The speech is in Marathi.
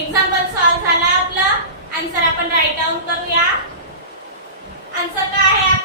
एक्झाम्पल सॉल्व झाला आपलं. आन्सर आपण राईट डाऊन करूया. आन्सर काय आहे